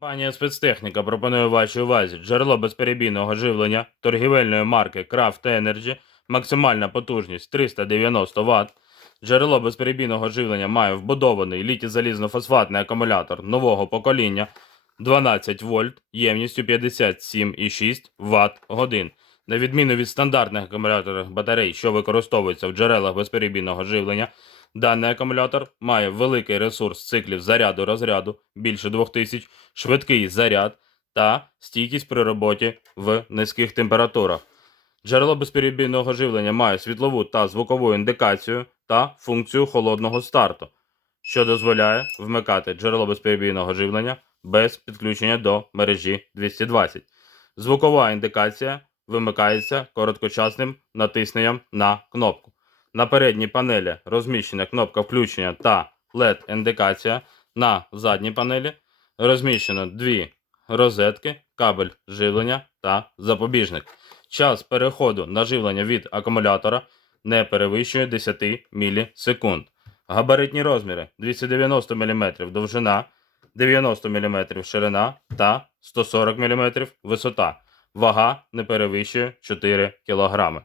Пані спецтехніка пропонує вашій увазі джерело безперебійного живлення торгівельної марки Craft Energy, максимальна потужність 390 Вт. Джерело безперебійного живлення має вбудований літій-залізно-фосфатний акумулятор нового покоління 12 вольт ємністю 57,6 Вт годин. На відміну від стандартних акумуляторних батарей, що використовуються в джерелах безперебійного живлення, Даний акумулятор має великий ресурс циклів заряду розряду більше 2000, швидкий заряд та стійкість при роботі в низьких температурах. Джерело безперебійного живлення має світлову та звукову індикацію та функцію холодного старту, що дозволяє вмикати джерело безперебійного живлення без підключення до мережі 220. Звукова індикація вимикається короткочасним натисненням на кнопку. На передній панелі розміщена кнопка включення та LED-індикація. На задній панелі розміщено дві розетки, кабель живлення та запобіжник. Час переходу на живлення від акумулятора не перевищує 10 мілісекунд. Габаритні розміри 290 мм довжина, 90 мм ширина та 140 мм висота. Вага не перевищує 4 кг.